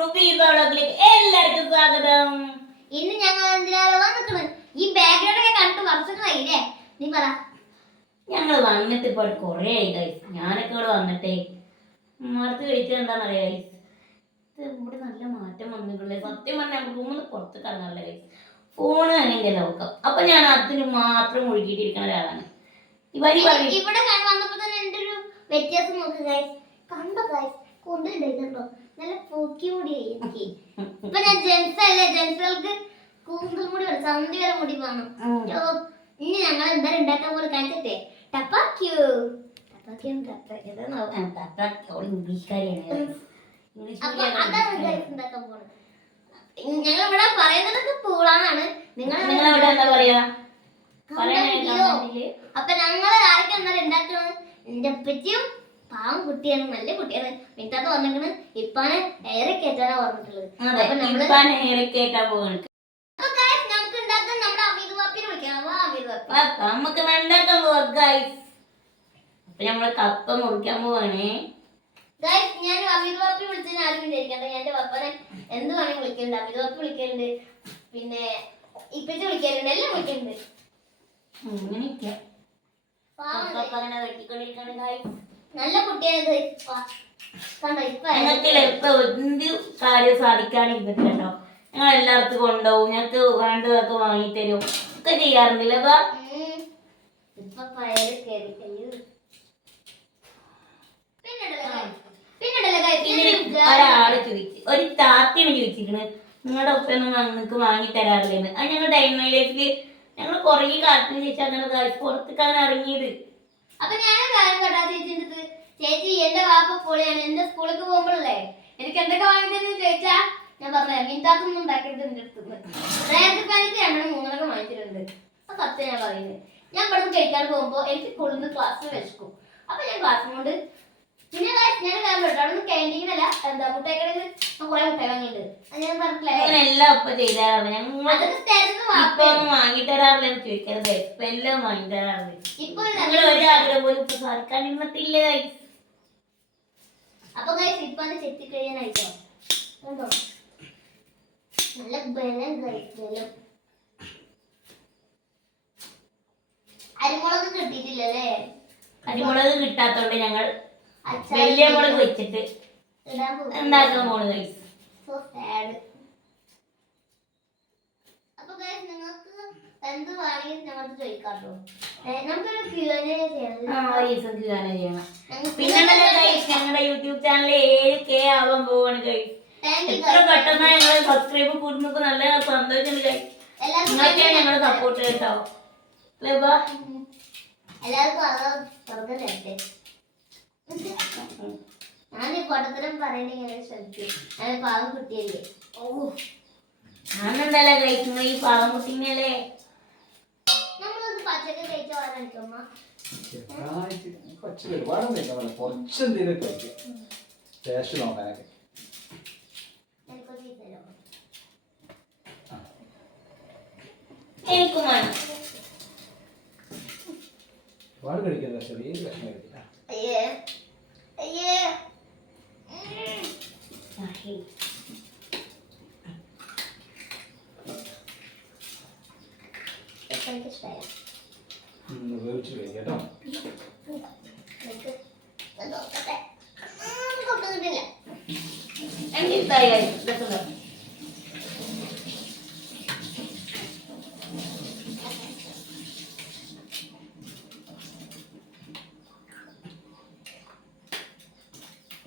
എല്ലാവർക്കും സ്വാഗതം. ഇന്ന് ഞങ്ങൾ എന്തിനാണ് വന്നിക്കണ്? ഈ ബാക്ക്ഗ്രൗണ്ട് കണ്ടിട്ട് വർഷങ്ങളായില്ലേ? നീ പറ. ഞങ്ങൾ വന്നിട്ട് ഇപ്പോൾ കുറേ ആയി ഗൈസ്. ഞാനൊക്കെ ഇവിടെ വന്നിട്ടേ മറുത്ത് കഴിച്ചത് എന്താണെന്നറിയാം ഗൈസ്, ഇവിടെ നല്ല മാറ്റം വന്നിട്ടുള്ളത്. സത്യം പറഞ്ഞാൽ റൂമിൽ പുറത്ത് കറങ്ങാറില്ല ഗൈസ്. ഫോണ് അല്ലെങ്കിൽ നോക്കാം. അപ്പൊ ഞാൻ അതിന് മാത്രം ഒഴുകിയിട്ടിരിക്കുന്ന ഒരാളാണ്. ഇവിടെ വന്നപ്പോ തന്നെ എന്റെ ഒരു വ്യത്യാസം നോക്ക് ഗൈസ്. കണ്ടോ ഗൈസ്, കൊണ്ടുണ്ടോ നല്ല പൂക്കി മുടിയായി എനിക്ക്. ഇപ്പൊ ഞാൻ ജെൻസ് അല്ലേ, ജെൻസുകൾക്ക് കൂന്തൽ മുടി വേണം, സന്ധി വരെ മുടി വേണം. ഇനി ഞങ്ങൾ എന്തായാലും ഉണ്ടാക്കാൻ പോലെ കാണിച്ചിട്ടേ ടപ്പാക്യൂ ഇംഗ്ലീഷ്കാരിയാണ്. ഉണ്ടാക്കാൻ പോണത്. ഞങ്ങൾ ഇവിടെ പറയുന്നതൊക്കെ പൂളാന്നാണ്. നിങ്ങൾ എന്താ പറയാ? അപ്പൊ ഞങ്ങൾ ആർക്കും എന്നാലും ഉണ്ടാക്കുന്നത് എന്റെ അപ്പച്ചിയും പാവം കുട്ടിയാണ്, നല്ല കുട്ടിയാണ്. മിണ്ടാത്ത പറഞ്ഞിരിക്കണ് ഇപ്പാനെ ഏറെ കേറ്റാനാ പറഞ്ഞിട്ടുള്ളത്. അപ്പൊ നമ്മള് നമുക്ക് ഉണ്ടാക്കാൻ നമ്മുടെ അമീത് വാപ്പിനെ വിളിക്കാം. നമുക്ക് ഉണ്ടാക്കാൻ പോവാ ഗൈസ്. അപ്പൊ നമ്മള് കപ്പ മുറിക്കാൻ പോവാണേ ഗൈസ്. ഞാൻ അമീത് വാപ്പി വിളിച്ചതിന് ആരും വിചാരിക്കണ്ട, ഞാൻ എന്റെ പപ്പനെ എന്ത് വേണമെങ്കിൽ വിളിക്കലുണ്ട്. അമീത് വാപ്പി വിളിക്കലുണ്ട്, പിന്നെ ഇപ്പച്ചി വിളിക്കലുണ്ട്, എല്ലാം വിളിക്കലുണ്ട്. നല്ല കുട്ടിയാണ്. ഞങ്ങൾക്ക് എന്ത് കാര്യം സാധിക്കാണ്ടിരുന്നിട്ടുണ്ടോ, ഞങ്ങൾ എല്ലായിടത്തും കൊണ്ടുപോകും, ഞങ്ങൾക്ക് വേണ്ടതൊക്കെ വാങ്ങിത്തരും ഒക്കെ ചെയ്യാറുണ്ടല്ലോ. ഒരാള് ചോദിച്ചു, ഒരു താത്തിയാണ് ചോദിച്ചിരിക്കണ്, നിങ്ങളുടെ ഒപ്പൊന്നും നിങ്ങൾക്ക് വാങ്ങി തരാറില്ലെന്ന്. അത് ഞങ്ങൾ ഡൈമൈ ലൈഫില് ഞങ്ങൾ കുറേ കാലത്തിന് ശേഷം അങ്ങനെ പുറത്തേക്കാണ് ഇറങ്ങിയത്. അപ്പൊ ഞാൻ കാര്യം കേട്ടാ ചേച്ചി, ചേച്ചി എന്റെ വാപ്പ പൊളിയാണ്. എന്റെ സ്കൂളിലേക്ക് പോകുമ്പോഴല്ലേ എനിക്ക് എന്തൊക്കെ വാങ്ങിത്തരുന്ന് ചോദിച്ചാ ഞാൻ പറഞ്ഞ മീൻതാത്തൊന്നും ഉണ്ടാക്കരുത് എന്റെ അടുത്ത്. നേരത്തെ കാലത്ത് 2-3 വാങ്ങിച്ചിട്ടുണ്ട്. അപ്പൊ സത്യം ഞാൻ പറയുന്നത്, ഞാൻ ഇവിടെ കഴിക്കാൻ പോകുമ്പോ എനിക്ക് സ്കൂളിൽ നിന്ന് ക്ലാസ്സിൽ വിശക്കും. അപ്പൊ ഞാൻ ക്ലാസ്സിൽ കൊണ്ട് പിന്നെ ഞാൻ കാര്യം കേട്ടോ, അവിടെ ക്യാൻറ്റീനല്ല എന്താ മുട്ടക്കടയിൽ കുറെ മുട്ട വാങ്ങിയിട്ടുണ്ട്. അത് ഞാൻ പറഞ്ഞില്ലേ എല്ലാം ഇപ്പൊ ചെയ്താറാണ്. വാങ്ങിത്തരാറില്ലെന്ന് ചോദിക്കരുത്, ഇപ്പൊ എല്ലാം വാങ്ങിത്തരാറുണ്ട്. ഇപ്പൊ ഞങ്ങൾ ഒരാഗ്രഹം പോലും ഇപ്പൊ സാധിക്കാണ്ടിരുന്നിട്ടില്ല. അപ്പൊ ഗൈസ് ഇപ്പൊ അത് ചെത്തി കഴിയാനായിട്ടോ നല്ല ബലം ഗൈസ്, ബലം. അരിമുളക് കിട്ടിയിട്ടില്ലല്ലേ? അരിമുളക് കിട്ടാത്തോണ്ട് ഞങ്ങൾ വലിയ മുളക് വെച്ചിട്ട് ഉണ്ടാക്കാൻ പോണു ഗൈസ്. So sad. അപ്പൊ ഗൈസ് നിങ്ങൾക്ക് എന്ത് വേണമെങ്കിലും ഞങ്ങൾക്ക് ചോദിക്കാട്ടോ. നമുക്കൊരു Q&A ചെയ്യണം. പിന്നെ ഞങ്ങളുടെ യൂട്യൂബ് ചാനൽ 7K ആവാൻ പോവാണ് ഗൈസ്. എത്ര പെട്ടെന്ന് ഞങ്ങള് സബ്സ്ക്രൈബ് കൂടുമ്പോ നല്ല സന്തോഷമുണ്ട് ഗൈസ്. നിങ്ങളൊക്കെയാണ് ഞങ്ങളെ സപ്പോർട്ട് കേട്ടോ. എല്ലാവർക്കും ഞാൻ ഈ പൊട്ടത്തരം പറയണെങ്കിൽ ശ്രമിക്കും. ഞാൻ പാവം കുട്ടിയല്ലേ. ഞാനെന്തല്ലേ കഴിക്കുന്നത് ഈ പാവം കുട്ടീനല്ലേ. നമ്മളൊന്ന് പച്ചക്കറി കഴിച്ച വാങ്ങിക്കമ്മ. എനിക്കും വേണം. ഒരുപാട് കഴിക്കണ്ട, ചെറിയ ഭക്ഷണം കഴിക്കില്ല. അയ്യേ അയ്യേ വേവിച്ച് കഴിക്കട്ടോ.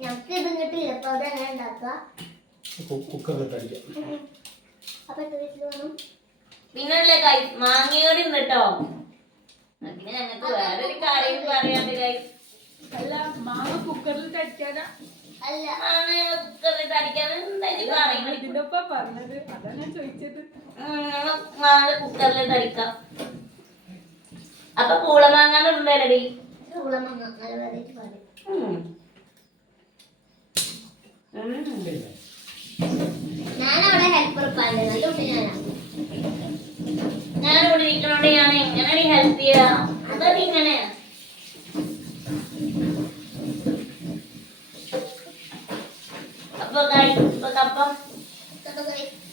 ഞങ്ങൾക്ക് ഇത് കിട്ടില്ല. അപ്പൊ അതെങ്ങനെ ഉണ്ടാക്കുക? കുക്കറിലിട്ട് അടിക്കാം. അപ്പൊ എത്ര വീട്ടിൽ വേണം? പിന്നല്ലേ മാങ്ങയോട് കേട്ടോ. പിന്നെ ഞങ്ങൾക്ക് വേറൊരു കാര്യം പറയാണ്ട് ഗൈസ്. അല്ല മാങ്ങ കുക്കറിൽ അടിക്കാനാ? അല്ല കുക്കറിലിട്ട് അടിക്കാൻ പറയുന്നത്. ഇതിനൊപ്പം പറഞ്ഞത് അതാ ഞാൻ ചോദിച്ചത്. മാങ്ങ കുക്കറിലിട്ട് അടിക്കാം. അപ്പൊ പൂളമാങ്ങാനുണ്ടല്ലേ? പൂളമാങ്ങ നല്ല വെറൈറ്റി പറയും. ഞാനവിടെ ഹെൽപ്പർ നല്ല കുട്ടി. ഞാനിവിടെ ഇരിക്കണോണ്ട് ഞാൻ എങ്ങനെ ഹെൽപ്പ് ചെയ്യാം? അതൊക്കെ ഇങ്ങനെ അപ്പൊ കപ്പ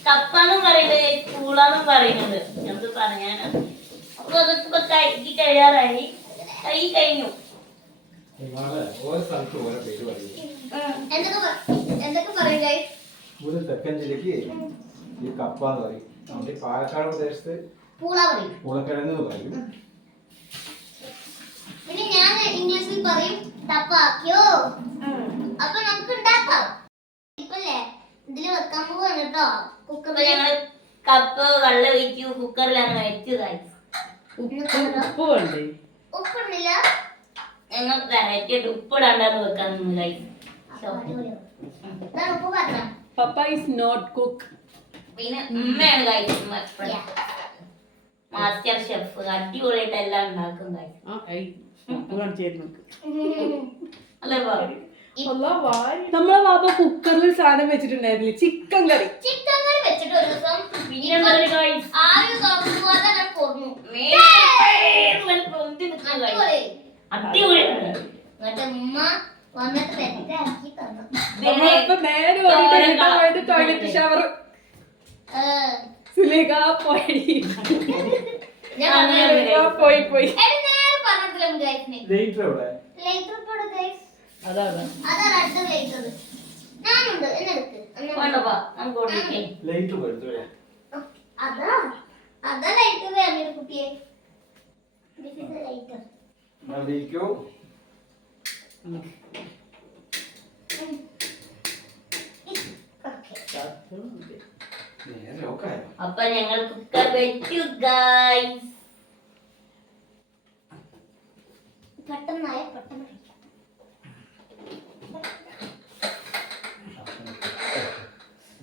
കപ്പാന്നും പറയുന്നത് പൂളാന്നും പറയുന്നത് എന്ത് പറയാനാ. അപ്പൊ അതൊക്കെ ഇപ്പൊ കൈക്ക് കഴിയാറായി. കൈ കഴിഞ്ഞു. നാളെ ഓരോ സ്ഥലത്ത് ഓരോ പേര് പറയും. എന്തൊക്കെ പറയും guys? ഒരു തെക്കൻ ജില്ലക്ക് ഈ കപ്പ എന്ന് പറയും. നമ്മുടെ ഈ പാലക്കാട് പ്രദേശത്ത് പൂള പറയും. പൂളക്കിഴങ്ങ് എന്ന് പറയും. പിന്നെ ഞാൻ ഇംഗ്ലീഷിൽ പറയും തപ്പാക്കിയോ. അപ്പൊ നമുക്ക് ഉണ്ടാക്കാം. ഇപ്പല്ലേ ഇതില് വെക്കാൻ പോവാണ് കേട്ടോ അപ്പൊ കുക്കറിൽ. ഞങ്ങള് കപ്പ വെള്ളം ഒഴിച്ചു കുക്കറിലാണ് വെച്ചതായി. ഉപ്പ് വേണ്ടേ? ഉപ്പിടുന്നില്ല. ഞങ്ങൾ വെറൈറ്റി ആയിട്ട് ഉപ്പിടാണ്ടാന്ന് വെക്കാൻ നിന്ന് കൈ. ഞാൻ ഉപ്പ് പറഞ്ഞ പപ്പ ഈസ് നോട്ട് കുക്ക്. പിന്നെ ഉമ്മയാണ് കഴിച്ചത്. മാസ്റ്റർ ഷെഫ് അടിപൊളിയായിട്ട് എല്ലാം ഉണ്ടാക്കും അല്ലേ പറയും. നമ്മളെ ബാബ കുക്കറിൽ സാധനം വെച്ചിട്ടുണ്ടായിരുന്നില്ല, ചിക്കൻ കറി. ചിക്കൻ കറി വെച്ചിട്ട് ഒരു ദിവസം പിന്നെ എന്താ ഒരു guys? ആരും നോക്കുമ്പോഴാണ് ഞാൻ കൊന്നു. അടിപൊളി. അടിപൊളിയാണ്. എന്നിട്ട് ഉമ്മ വന്നിട്ട് തെറ്റാക്കി തന്നു. നമ്മളിപ്പോ നേരെ പോയിട്ട് ടോയ്ലറ്റ് ഷവർ സുലേഖ പോയി ഞാൻ പോയി പോയി. നേരെ പറഞ്ഞിട്ടില്ല ഗൈസിനെ. ലേറ്റർ എവിടെ? ലൈറ്റർ പോട് ഗൈസ്. അതാണ് അതാണ് അടുത്ത ലൈറ്റർ. ഞാനുണ്ട് എന്നെടുക്ക്. വേണ്ടപ്പാ നമുക്ക് ഓടിക്കേ. ലേറ്റർ എടുത്തു. അതാ അതാ ലൈറ്റർ വേണം കുട്ടിയെ. This is a lighter. അതിലേക്കോ നേരെ ഒക്കെ അപ്പൊ ഞങ്ങൾ കുക്കർ വെച്ചു ഗൈസ്. പെട്ടെന്നായ പെട്ടെന്ന് കഴിക്കാം.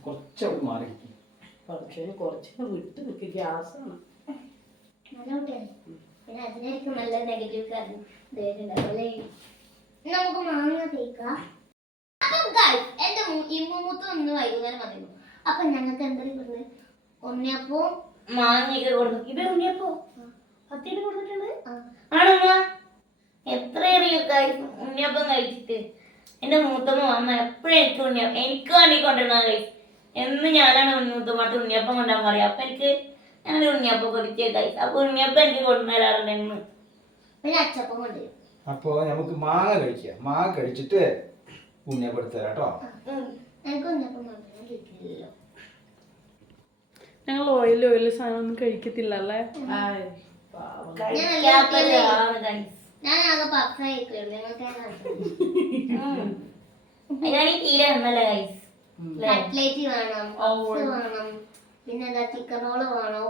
കുറച്ചവിടെ മാറി. പക്ഷേ കുറച്ച് വിട്ട് നിൽക്കുക, ഗ്യാസാണ്. നല്ല കുട്ടിയല്ലേ. പിന്നെ അതിനായിരിക്കും നല്ല നെഗറ്റീവ് കാര്യം അല്ലേ. നമുക്ക് മാങ്ങ തേക്കാം. അപ്പൊ ഗൈസ് എന്റെ ഇമ്മൂത്ത് ഒന്ന് വൈകുന്നേരം വന്നിരുന്നു. അപ്പൊ ഞങ്ങൾക്ക് എന്തെങ്കിലും പറഞ്ഞത് ഉണ്ണിയപ്പവും മാങ്ങയൊക്കെ കൊടുത്തു. ഇത് ഉണ്ണിയപ്പോ പത്തിയിട്ട് കൊടുത്തിട്ടുണ്ട്. ആണോ? എത്ര അറിയോ ഗൈസ് ഉണ്ണിയപ്പം കഴിച്ചിട്ട്. എന്റെ മൂത്തമ്മ വന്ന എപ്പോഴും എനിക്ക് ഉണ്ണിയപ്പം എനിക്ക് വേണ്ടി കൊണ്ടുവരുന്ന ഗൈസ്. എന്ന് ഞാനാണ് മൂത്തമ്മട്ട് ഉണ്ണിയപ്പം കൊണ്ടുവരാൻ പറയാം. അപ്പൊ എനിക്ക് ഞാനൊരു ഉണ്ണിയപ്പം കൊടുത്തിയ ഗൈസ്. അപ്പൊ ഉണ്ണിയപ്പം എനിക്ക് കൊണ്ടുവരാറുണ്ട് എന്ന്. പിന്നെ അച്ചപ്പം കൊണ്ടുവരും. അപ്പൊ നമുക്ക് മാങ്ങ കഴിക്കാം. മാങ്ങ കഴിച്ചിട്ട് ഉണ്ണിയപ്പം എടുത്തു തരാം കേട്ടോ. എനിക്ക് ഉണ്ണിയപ്പം കൊണ്ടുവരാൻ കിട്ടില്ലല്ലോ. ഞങ്ങൾ ഓയിൽ സാധനം ഒന്നും കഴിക്കത്തില്ല അല്ലേ. കഴിക്കാത്തൊരാളാണ് ഗൈസ്. ഞാൻ ആകെ പപ്പ കഴിക്കുള്ളൂ. അതിനാണ് ഈ തീരെ എന്നല്ല ഗൈസ്. കട്ട്ലേറ്റ് വേണം, പപ്സ് വേണം, പിന്നെ എന്താ ചിക്കൻ റോള് വേണം.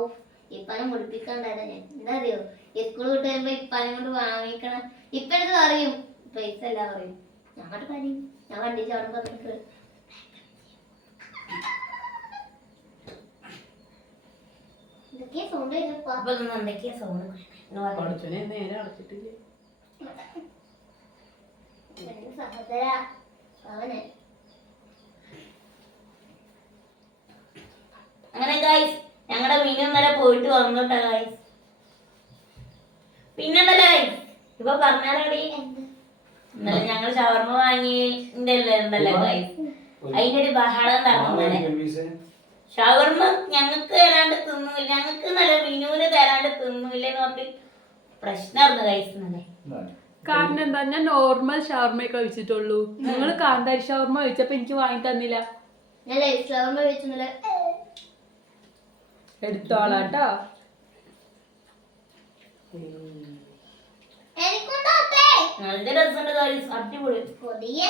ഇപ്പനെ മുടിപ്പിക്കണ്ടായിരുന്നു ഞാൻ. എന്താ അറിയോ, സ്കൂൾ വിട്ട് വരുമ്പോ ഇപ്പനെ കൊണ്ട് വാങ്ങിക്കണം. ഇപ്പഴത് അറിയും പൈസ എല്ലാം പറയും. ഞങ്ങളുടെ കാര്യം ഞാൻ വണ്ടി ചവിടുമ്പോ നിനക്ക് എന്തൊക്കെയാ സൗണ്ട് ചെയ്തപ്പോ. അപ്പൊ എന്തൊക്കെയാ സൗണ്ട് നേരെ അടച്ചിട്ടില്ലേ. സഹോദര അവനെ അങ്ങനെ ഗൈസ് ഞങ്ങളുടെ മീൻ ഇന്നലെ പോയിട്ട് വന്നോട്ടെ ഗൈസ്. പിന്നെന്തല്ലേ ഗൈസ് ഇപ്പൊ പറഞ്ഞാലടി ഇന്നലെ ഞങ്ങൾ ഷവർമ വാങ്ങിണ്ടല്ലോ ഗൈസ്. അതിന്റെ ഒരു ബഹളം നടന്നല്ലേ. ഷവർമ ഞങ്ങൾക്ക് തരാണ്ട് തിന്നില്ല, ഞങ്ങൾക്ക് നല്ല മിനൂന് തരാണ്ട് തിന്നില്ലെന്ന് പറഞ്ഞിട്ട് പ്രശ്നമായിരുന്നു ഗൈസ് ഇന്നലെ. കാരണം എന്താ, ഞാൻ നോർമൽ ഷവർമ കഴിച്ചിട്ടുള്ളൂ. നിങ്ങൾ കാന്താരി ഷവർമ കഴിച്ചപ്പോ എനിക്ക് വാങ്ങി തന്നില്ല. ഞാൻ ലൈഫ് ഷവർമ വെച്ചെന്നല്ലേ എടുത്തോളാട്ടോ. എനിക്കുണ്ടാത്തേ നല്ല രസമുണ്ട് ഗൈസ്, അടിപൊളി. കൊതിയ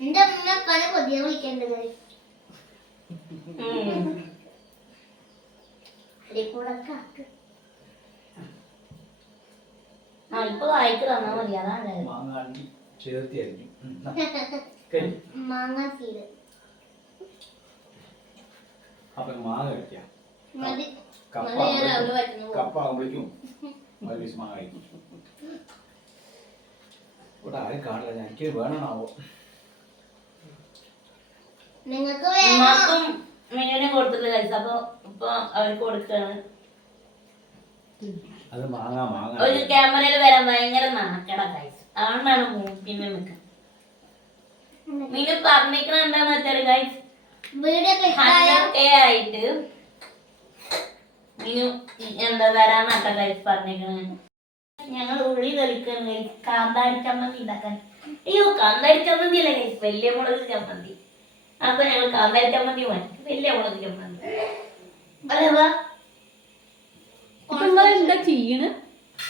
എന്റെ അമ്മ പല കൊതിയെ വിളിക്കേണ്ടത്. അടിക്കൂടൊക്കെ ആക്ക്. ആ ഇപ്പൊ വായിക്ക് തന്നാ മതി. അതാണ് മാങ്ങാണ്ടി ചേർത്തിയായിരിക്കും. മാങ്ങ സീഡ് അപ്പൊ മാങ്ങ കഴിക്കാം. മതി. കപ്പ ഞാൻ രാവിലെ വരുന്നു. കപ്പ ആകുമ്പോഴേക്കും ഒരു പീസ് മാങ്ങ കഴിക്കും. ഇവിടെ ആരും കാണില്ല. എനിക്ക് വേണമാവോ. നിങ്ങൾക്ക് വേണോ? ഉമ്മാക്കും മിനുവിനും കൊടുത്തില്ല ഗൈസ്. അപ്പൊ ഇപ്പൊ അവർക്ക് കൊടുക്കാണ്. അത് മാങ്ങ മാങ്ങ ഒരു ക്യാമറയിൽ വരാൻ ഭയങ്കര നാക്കട ഗൈസ്. അതുകൊണ്ടാണ് പിന്നെ നിൽക്കുന്നത്. മീനു പറഞ്ഞിക്കണ എന്താന്ന് വെച്ചാല് ഗൈസ് വീഡിയോ ഒക്കെ ഇഷ്ടായോ? 100K ആയിട്ട് മീനു എന്താ വരാന്നട്ട ഗൈസ് പറഞ്ഞിക്കണ. ഞങ്ങൾ ഉള്ളി തെളിക്കാൻ ഗൈസ് കാന്താരി ചമ്മന്തി ഉണ്ടാക്കാൻ. അയ്യോ കാന്താരി ചമ്മന്തി അല്ല ഗൈസ്, വലിയ മുളക് ചമ്മന്തി. അപ്പൊ ഞങ്ങൾ കാന്താരി ചമ്മന്തി മാറ്റി വലിയ മുളക് ചമ്മന്തി. അല്ലേ വാ നിങ്ങൾ എന്താ ചെയ്യണ്?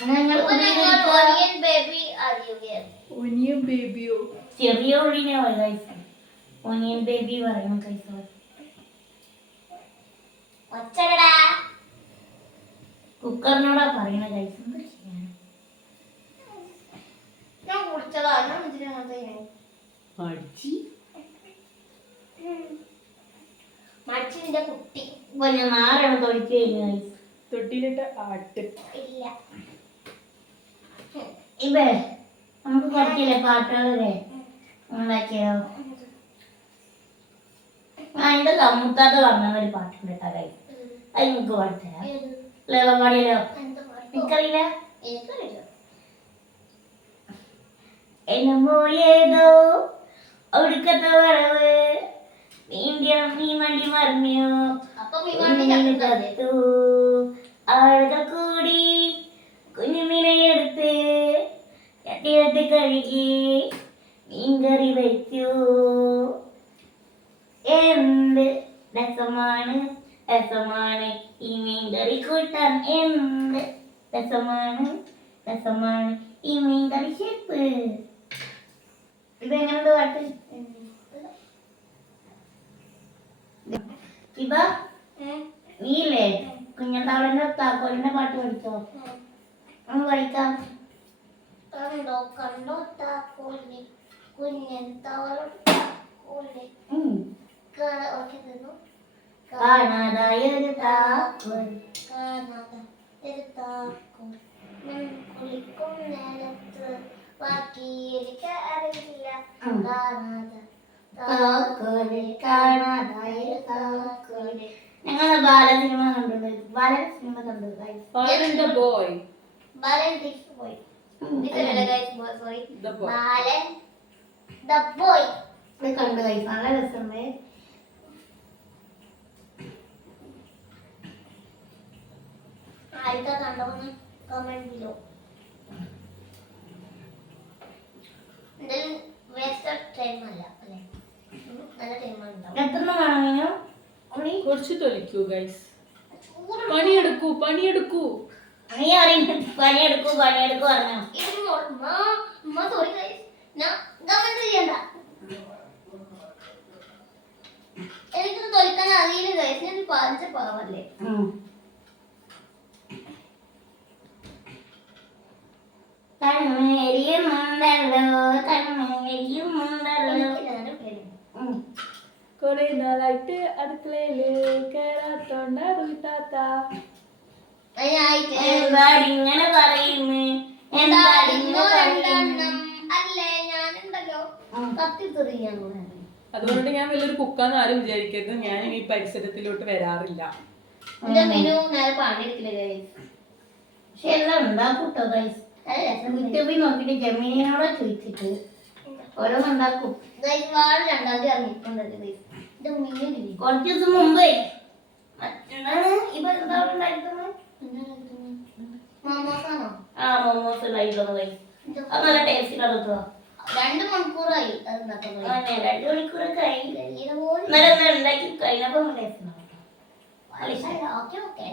ഞങ്ങൾ ഇപ്പൊ ഞങ്ങൾ ഓണിയൻ ബേബി അറിയുകയാണ്. ഒനിയൻ ബേബിയോ? ചെറിയ ഉള്ളിനെ ഗൈസ് ഓനിയൻ ബേബി പറയണം ഗൈസ്. ഒച്ചടാ കുക്കറിനോടാ പറയണ ഗൈസ്. എന്താ ചെയ്യാൻ? ഞാൻ കുടിച്ചതാ, ഞാൻ ഇതിനകത്ത് അടിച്ചി മച്ചിന്റെ കുട്ടി ഇപ്പൊ ഞാൻ നാരാണ് തൊഴിച്ച് കഴിഞ്ഞു ഗൈസ്. തൊട്ടിലിട്ട് ആട്ട്. ഇല്ല. ഇവേ നമുക്ക് കുറച്ചില്ലേ പാട്ടുകളല്ലേ ഉണ്ടാക്കിയോ? എന്റെ തമ്മുത്താത്ത പറഞ്ഞൊരു പാട്ടുണ്ട് കേട്ടോ ഗൈസ്. അത് നിങ്ങൾക്ക് പാടിത്തരാം. ലേവ പാടിയല്ലോ. എനിക്കറിയില്ല. എനിക്കറിയില്ല. എന്നെ പോയേതോ ഒടുക്കത്തെ വരവ് നീ വണ്ടി മറിഞ്ഞു അപ്പൊ വിമാനം കത്തു ആളുകൾ കൂടി കുഞ്ഞുമീനെ എടുത്ത് ചട്ടിയെടുത്ത് കഴുകി മീൻകറി വെച്ചു. എന്ത് രസമാണ് രസമാണ് ഈ മീൻകറി കൂട്ടാൻ. എന്ത് രസമാണ് രസമാണ് ഈ മീൻകറി ഷേപ്പ്. ഇതെങ്ങനെയുണ്ട് പാട്ട്? ഇവ നീയില്ലേ കുഞ്ഞന്താവളിന്റെ താക്കോലിന്റെ പാട്ട് പഠിച്ചോ? ഒന്ന് പഠിക്കാം. കണ്ടോ കണ്ടോ താക്കോലി കുഞ്ഞൻ താക്കോലി ഓക്കെ തന്നു. കാണാതായൊരു താക്കോൽ കാണാതെ ഒരു താക്കോൽ കുളിക്കും നേരത്ത് ബാക്കി എനിക്ക് അറിയില്ല. കാണാതെ താക്കോല് കാണാതായൊരു താക്കോല്. ഞങ്ങൾ ബാലസിനിമ കണ്ടത്. ബാലസിനിമ കണ്ടത്. Pardon the boy. ബാലൻ തിരിച്ചു പോയി. ഇതല്ലേ ഗൈസ് പോയി. The boy. Balan the boy ഇത് കണ്ടു കൈ നല്ല രസമേ. ആദ്യത്തെ കണ്ടോന്ന് കമന്റ് ബിലോ. എന്തായാലും വേസ്റ്റ് ടൈം അല്ല അല്ലേ, നല്ല ടൈം ഉണ്ടാവും. എത്ര വേണം മീനു? ഉള്ളി കുറച്ച് തൊലിക്കൂ ഗൈസ്. പണിയെടുക്കൂ പണിയെടുക്കൂ. നീ അറിയുന്നു പണിയെടുക്കൂ പറഞ്ഞോ. ഇതിന് സോറി ഗൈസ്, ഞാൻ കമന്റ് ചെയ്യണ്ട. എനിക്കിത് തൊലിക്കാൻ അറിയില്ല ഗൈസ്, ഞാൻ പാലിച്ച പാവല്ലേ. കണ്ണെരിയുമുണ്ടല്ലോ കണ്ണെരിയുമുണ്ടല്ലോ. കൊറേ നാളായിട്ട് അടുക്കളയില് കേറാത്തോണ്ട താത്ത. എന്താടിങ്ങനെ പറയുന്നു? എന്താടിങ്ങനെ പറയുന്നു? അല്ലേ ഞാനുണ്ടല്ലോ കത്തി തെറിയാൻ. അതുകൊണ്ട് ഞാൻ വലിയൊരു കുക്കാന്ന് ആരും വിചാരിക്കരുത്. ഞാൻ ഈ പരിസരത്തിലോട്ട് വരാറില്ല. എന്റെ മെനു നേരെ പണിയെടുക്കില്ല ഗൈസ്. പക്ഷെ എല്ലാം ഉണ്ടാക്കൂട്ടോ ഗൈസ്. യൂട്യൂബിൽ നോക്കിട്ട് ജമീനിനോടെ ചോദിച്ചിട്ട് ഓരോന്നുണ്ടാക്കും. ഗൈസ് വാഴ 2ാം തീയതി ഇറങ്ങിയിട്ടുണ്ടല്ലോ ഗൈസ്. ഇത് മീനില്ലേ കുറച്ച് ദിവസം മുമ്പേ എന്താണ് ഇപ്പൊ എന്താ ഉണ്ടായിരിക്കുന്നത്? മോമോസാണോ? ആ മോമോസ് ഉണ്ടായിരിക്കുന്നു ഗൈസ്. അത് നല്ല ടേസ്റ്റിൽ കിട്ടുക. 2 മണിക്കൂറായി അത് ഉണ്ടാക്കുന്നത്. 2 മണിക്കൂറൊക്കെ ആയി. ഇതുപോലെ ഇന്നലെ ഉണ്ടാക്കി കഴിഞ്ഞപ്പോ ടേസ്റ്റ് ഓക്കെ ഓക്കെ.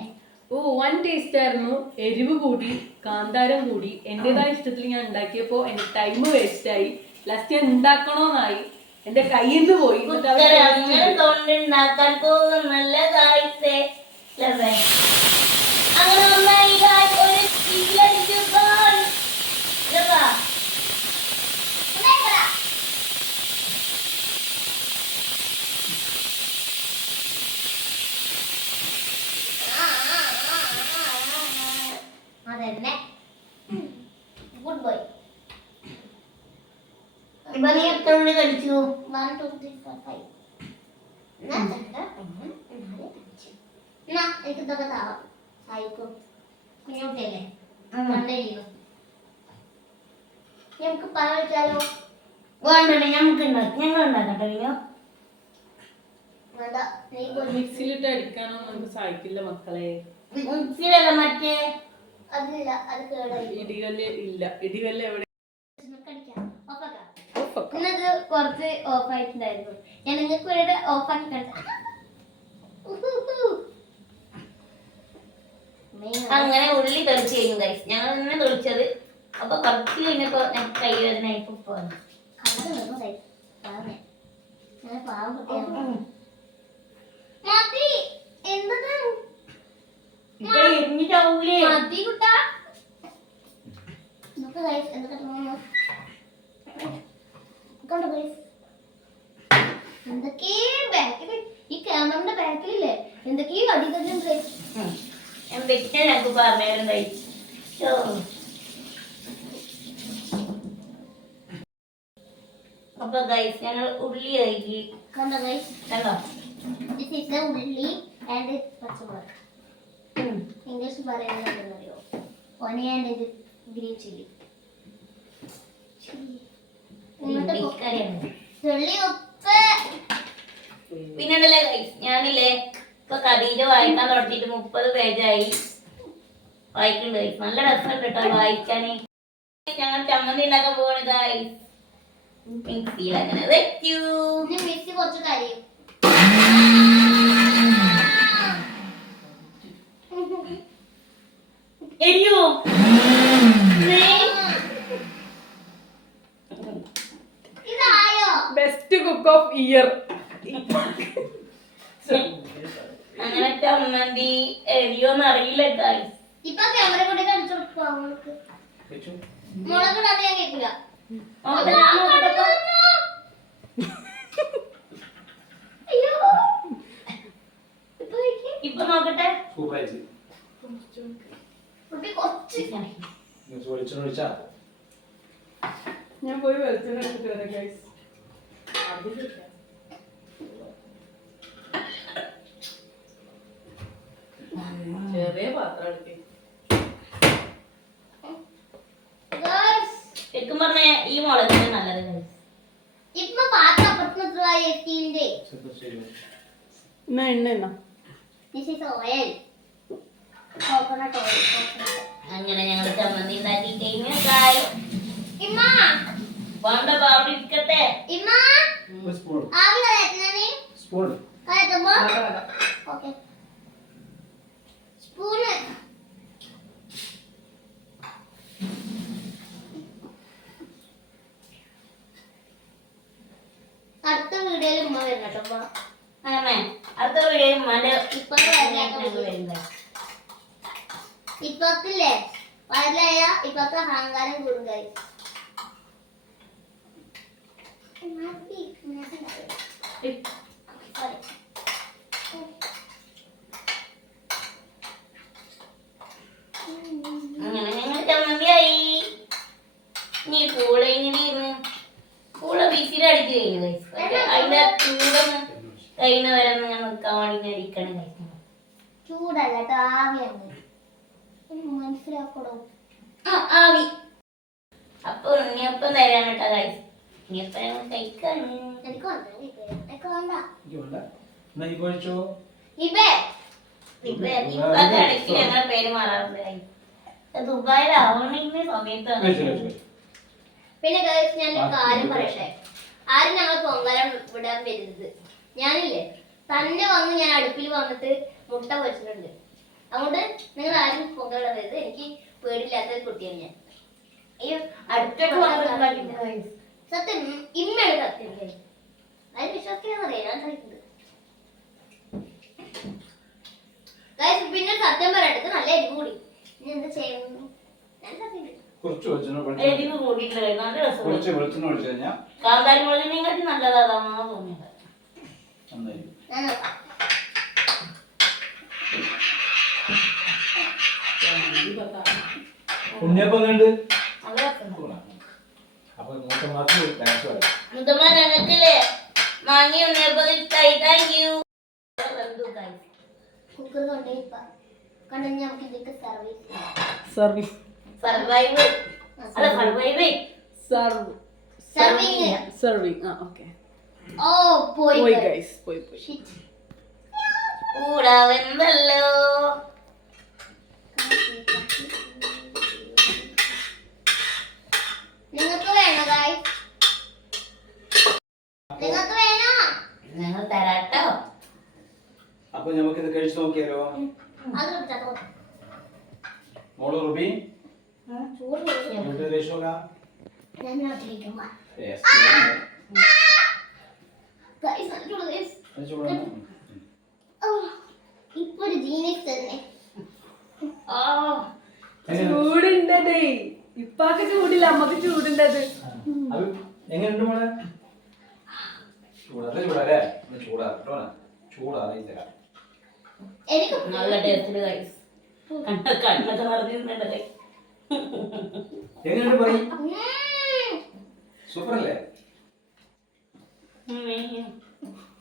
ഓ വൺ ടേസ്റ്റ് ആയിരുന്നു. എരിവ് കൂടി കാന്താരം കൂടി. എന്റേതായ ഇഷ്ടത്തിൽ ഞാൻ ഉണ്ടാക്കിയപ്പോ എന്റെ ടൈം വേസ്റ്റ് ആയി. ലാസ്റ്റ് ഞാൻ ഉണ്ടാക്കണോന്നായി. എന്റെ കയ്യിൽ നിന്ന് പോയി. എന്നിട്ട് അവര് അങ്ങനെ തൊണ്ടുണ്ടാക്കാൻ പോകുന്നല്ല ഗായ്സേ. അങ്ങനെ ഒന്നായി ഗായ്സ് ഒരു ചില്ലടിച്ചു ഗായ്സ്. ഇതാ അതന്നെ ഗുഡ് ബോയ്. ഇപ്പൊ നീ എത്ര ഉള്ളി കഴിച്ചു? 1 2 3 4 5. എനിക്ക് ഇതൊക്കെ താവാം. സായിക്കും കുഞ്ഞുട്ടിയല്ലേ കണ്ടു. നമുക്ക് പഴം വെച്ചാലോ? വേണ്ടേ ഞങ്ങൾ ഉണ്ടാക്കട്ടെ നിങ്ങൾ വേണ്ട നീ പോയി. മിക്സിയിലിട്ട് അടിക്കാനോ നമുക്ക് സഹായിക്കില്ല മക്കളെ. മിക്സിയിലല്ല മറ്റേ അതില്ല, അത് കേടായി. ഇടികല്ല് ഇല്ല. ഇടികല്ല് എവിടെ? ഇന്നത് കുറച്ച് ഓഫ് ആയിട്ടുണ്ടായിരുന്നു. ഞാൻ നിങ്ങൾക്ക് വേണ്ടി ഓഫ് ആക്കി അങ്ങനെ ഉള്ളി തെളിച്ച് കഴിഞ്ഞു ഗൈസ്. ഞങ്ങൾ തന്നെ തെളിച്ചത്. അപ്പൊ കുറച്ച് കഴിഞ്ഞപ്പോ ഞങ്ങൾക്ക് കൈവേദനയായിപ്പോ പോന്നു. ഇപ്പൊ എരിഞ്ഞിട്ടാവൂലേ? എന്തൊക്കെയോ ബാക്കില് ഈ ക്യാമറന്റെ ബാക്കിലില്ലേ എന്തൊക്കെയോ അടികളുണ്ട്. ഞാൻ വെച്ച ഞങ്ങൾക്ക് പറഞ്ഞേരം കഴിച്ചു. അപ്പൊ ഗൈസ് ഞങ്ങൾ ഉള്ളി കഴിക്കി കണ്ടോ ഗൈസ്? കണ്ടോ? This is the ഉള്ളി and പച്ചമുളക്. ഇംഗ്ലീഷ് പറയുന്നത് എന്താണെന്നറിയോ? Onion and green chilli. തുള്ളി ഉപ്പ്. പിന്നെണ്ടല്ലേ ഗൈസ് ഞാനില്ലേ ഇപ്പൊ കഥയില് വായിക്കാൻ തുടങ്ങിയിട്ട് 30 പേജായി വായിക്കുന്നുണ്ട് ഗൈസ്. നല്ല രസമുണ്ട് കേട്ടോ വായിക്കാന്. ഞങ്ങൾ ചമ്മന്തി ഉണ്ടാക്കാൻ പോവാണ് ഗൈസ്. മിക്സിയിൽ അങ്ങനെ വെച്ചു. മിക്സി കുറച്ച് കരിയും. എരിയോ? ഇതായോ? Best cook of year. അങ്ങനെ ചമ്മന്തി എരിയോന്ന് അറിയില്ല ഗൈസ്. ഇപ്പൊ ക്യാമറ കൊണ്ട് കാണിച്ചു കൊടുക്കുക. മുളക് ഇടാതെ ഞാൻ കേൾക്കില്ല. അയ്യോ ഇപ്പൊ നോക്കട്ടെ. സൂപ്പറായിട്ട് കുട്ടി കുറച്ച് വെളിച്ചെണ്ണ ഒഴിച്ചാ ഞാൻ പോയി വെളിച്ചെണ്ണ എടുത്തിട്ട് വരാം ഗൈസ്. ചെറിയ പാത്രം എടുക്കേ. ശരിക്കും പറഞ്ഞ ഈ മുളകിന് നല്ലത് ഗൈസ്. ഇപ്പൊ പാത്രം അപ്പുറത്തുള്ള സ്റ്റീലിന്റെ. എന്നാ എണ്ണ എന്നാ This is oil. Coconut oil. അങ്ങനെ ഞങ്ങൾ ചമ്മന്തി ഉണ്ടാക്കി കഴിഞ്ഞു ഗൈസ്. ഇമ്മ വേണ്ട അവിടെ ഇരിക്കട്ടെ. ഇമ്മ സ്പൂൺ ആവില എത്രയാണ്? സ്പൂൺ അതെമ്മ ഓക്കേ സ്പൂൺ. അടുത്ത വീഡിയോയിൽ ഉമ്മ വരണം കേട്ടോ. അങ്ങനെ അടുത്ത വീഡിയോ മല ഇപ്പൊ ഇപ്പത്തില്ലേ വയറിലായ ഇപ്പത്തെ അഹങ്കാരം കൂടും കാര്യം. അങ്ങനെ ഞങ്ങൾ ചമ്മന്തിയായി. നീ പൂള ഇങ്ങനെ പൂള വിസിലടിച്ച് കഴിഞ്ഞു ഗൈസ്. അതിന്റെ ചൂടൊന്ന് കഴിഞ്ഞ വരെ ഞാൻ നിൽക്കാൻ വേണ്ടി അടിക്കണം ഗൈസ്. ചൂടല്ല ആവിയാണ് മനസ്സിലാക്കണോ? ആവി. അപ്പൊ ഉണ്ണിയപ്പം തരാൻ കേട്ടോ ഗൈസ്. ഉണ്ണിയപ്പം ഞങ്ങൾ കഴിക്കാണ്. എനിക്ക് വേണ്ട എനിക്ക് വേണ്ട. എന്നാ ഈ കഴിച്ചോ. ഇപ്പേ ഇപ്പൊക്കെ ഇടയ്ക്ക് ഞങ്ങളുടെ പേര് മാറാറുണ്ട് ഗൈസ്. ദുബായിലാവണമെങ്കിൽ സമയത്താണ്. പിന്നെ ഗൈസ് ഞാൻ ഒരു കാര്യം പറയട്ടെ. ആരും ഞങ്ങൾ പൊങ്കാലം വിടാൻ വരുന്നത് ഞാനില്ലേ തന്നെ വന്ന് ഞാൻ അടുപ്പിൽ വന്നിട്ട് മുട്ട പൊരിച്ചിട്ടുണ്ട്. അതുകൊണ്ട് നിങ്ങൾ ആരും പൊങ്കാലം വരരുത്. എനിക്ക് പേടില്ലാത്ത ഒരു കുട്ടിയാണ് ഞാൻ. ഈ അടുത്തൊക്കെ വന്നിട്ടുണ്ടാക്കിയിട്ട് ഗൈസ്. സത്യം ഇമ്മയാണ് സത്യം. അത് വിശ്വസിക്കാന്നറിയാം ഞാൻ കഴിക്കുന്നത്. ഗൈസ് പിന്നെ സത്യം പറയട്ടെ നല്ല എരിവ് കൂടി. ഇനി എന്താ ചെയ്യുന്നു? ഞാൻ സത്യം കുറച്ച് വെളിച്ചെണ്ണ എരിവ് കൂടിയിട്ടില്ല. നല്ല രസമുണ്ട്. കുറച്ച് വെളിച്ചെണ്ണ ഒഴിച്ചു കഴിഞ്ഞാൽ കാന്താരി മുളകിനെക്കാട്ടി നല്ലതാണെന്നാ തോന്നിയത്. നന്നായി. ഞാൻ നോക്കാം. ഉണ്ണിയപ്പം കണ്ട് നല്ല രസമുണ്ട്. അപ്പൊ മൂത്തമാർക്ക് ഡാൻസ് കളി. മുതമ്മ ഞങ്ങൾക്കില്ലേ മാങ്ങി ഉണ്ണിയപ്പം ഇഷ്ടായി. Thank you. കുക്കർ കൊണ്ടേപ്പ കണ്ടു നമുക്ക് ഇതൊക്കെ സർവീസ് സർവീസ് സർവൈവ് അല്ല സർവൈവ് സർവിങ്. സെർവിങ്. ഓക്കെ. ഓ പോയി പോയി ഗൈസ്, പോയി. Shit. കൂടാവെന്തല്ലോ. നിങ്ങൾക്ക് വേണോ guys? നിങ്ങൾക്ക് വേണോ? ഞങ്ങൾ തരാട്ടോ. അപ്പൊ നമുക്ക് ഇത് കഴിച്ചു നോക്കിയാലോ? അത് എടുത്തോ. മോള് റുബി ചോറ് കഴിക്കാം. വീട്ടിൽ കഴിച്ചു നോക്കാം. ഞാൻ നാട്ടിലേക്ക് പോവാം. Yes. Guys, അത് ചൂട് guys. അത് ചൂടാണ്. ഓ, ഇപ്പൊ ഒരു ജീനിയസ് തന്നെ. ഓ ചൂടുണ്ടതേ. ഇപ്പാക്ക് ചൂടില്ല, അമ്മക്ക് ചൂടുണ്ടത്. അത് എങ്ങനെയുണ്ട് മോളെ? ചൂടല്ലേ ചൂടല്ലേ? ചൂടാ കേട്ടോ, ചൂടാറി തരാം. എനിക്ക് നല്ല ടേസ്റ്റില് ഗൈസ്. കണ്ണൊക്കെ നിറഞ്ഞിരുന്നുണ്ടല്ലേ. എങ്ങനെയുണ്ട് പറയും? സൂപ്പർ അല്ലേ?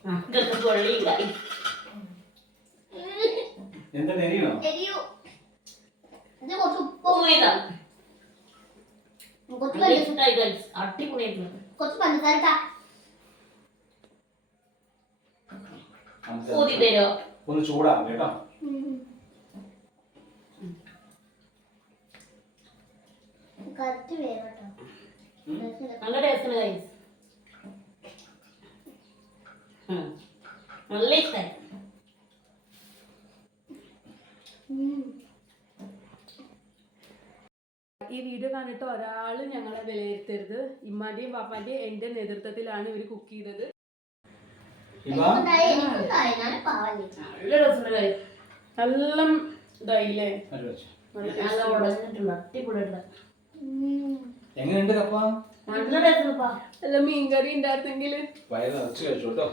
നമുക്കൊക്കെ കൊള്ളി ഗൈസ്. എന്താ നെരിയോ? എരിയോ. ഇത് കുറച്ച് ഉപ്പ് പോയതാ. കുറച്ച് നല്ല പഞ്ചസാര- ഇഷ്ടായി ഗൈസ്. അടിപൊളിയായിരുന്നു. കുറച്ച് പഞ്ചസാര ഇട്ടാ. ഊതി തരോ? ഒന്ന് ചൂടാവും കേട്ടോ. കറക്റ്റ് വേണം കേട്ടോ. നല്ല ടേസ്റ്റില് ഗൈസ്. നല്ല ഇഷ്ടായി. ഈ വീഡിയോ കണ്ടിട്ട് ഒരാള് ഞങ്ങളെ വിലയിരുത്തരുത്. ഇമ്മാന്റെയും പാപ്പാന്റെയും എന്റെ നേതൃത്വത്തിലാണ് ഇവര് കുക്ക് ചെയ്തത്. എനിക്കുണ്ടായി, എനിക്കുണ്ടായി. ഞാൻ പാവല്ലേ. നല്ല ടേസ്റ്റുണ്ട് ഗൈസ്. നല്ല ഇതായില്ലേ? നല്ല ഉടഞ്ഞിട്ടുണ്ട്. അടിപൊളിയായിട്ട്. എങ്ങനെയുണ്ട് കപ്പ? നല്ല ടേസ്റ്റുണ്ടപ്പാ. നല്ല മീൻകറി ഉണ്ടായിരുന്നെങ്കിൽ. വയറ് നിറച്ച് കഴിച്ചു കേട്ടോ.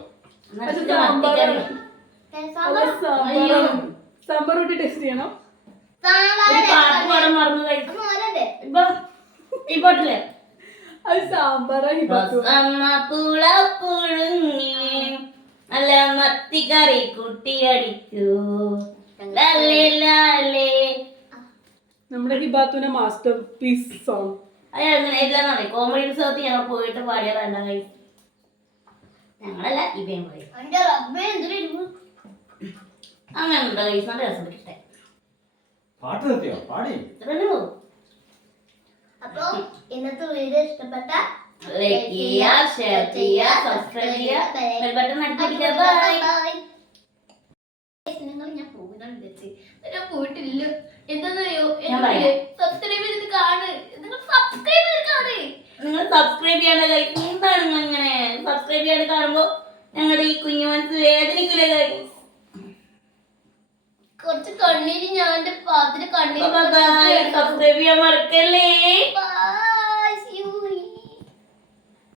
അത് സാമ്പാറാണ്. സാമ്പാർ സാമ്പാർ കൂട്ടി ടേസ്റ്റ് ചെയ്യണം. ഒരു പാട്ട് പാടാൻ മറന്നു ഗൈസ്. ഒന്ന് വരണ്ടേ? ഈ പാട്ടില്ലേ? അത് സാമ്പാറാ. അമ്മ പുള പുഴുങ്ങി നല്ല മത്തിക്കറി കുട്ടിയടിച്ചു. ലാലേ ലാലേ. നമ്മുടെ ഹിബാത്തുവിന്റെ മാസ്റ്റർ പീസ് സോങ്. അത് അങ്ങനെ ഇല്ലെന്നാണ് കോമഡി ഉത്സവത്തിൽ ഞങ്ങൾ പോയിട്ട് പാടിയതല്ല ഗൈസ്. ഞങ്ങളല്ല ഇവയും പോയി. എന്റെ റബ്ബേ, എന്തൊരു എരിവ്. അങ്ങനെ ഉണ്ടോ ഗൈസ്? നല്ല രസം ഇഷ്ടമായി. പാട്ട് നിർത്തിയോ? പാടി. ഇത്രയല്ലേ ഉള്ളൂ. അപ്പൊ ഇന്നത്തെ വീഡിയോ ഇഷ്ടപ്പെട്ട ലൈക്ക് ചെയ്യുക, ഷെയർ ചെയ്യുക, സബ്സ്ക്രൈബ് ചെയ്യുക, ബെൽ ബട്ടൺ അടിക്കുക. ബൈ. നിങ്ങൾ ഞാൻ പോകുന്നുണ്ട് വിചാരിച്ച്. ഞാൻ പോയിട്ടില്ല. എന്താന്നറിയോ? ഞാൻ പറയാം. സബ്സ്ക്രൈബ് ചെയ്തിട്ട് കാണ്. നിങ്ങൾ സബ്സ്ക്രൈബ് ചെയ്ത് കാണ്. നിങ്ങൾ സബ്സ്ക്രൈബ് ചെയ്യാണ്ട് ഗൈസ്. എന്താണ് നിങ്ങൾ ഇങ്ങനെ സബ്സ്ക്രൈബ് ചെയ്യാണ്ട് കാണുമ്പോ ഞങ്ങളുടെ ഈ കുഞ്ഞു മനസ്സ് വേദനിക്കില്ല ഗൈസ്. കുറച്ച് കണ്ണീര് ഞാൻ എന്റെ പാത്തിന് കണ്ണീര് സബ്സ്ക്രൈബ് ചെയ്യാൻ മറക്കല്ലേ. Bye.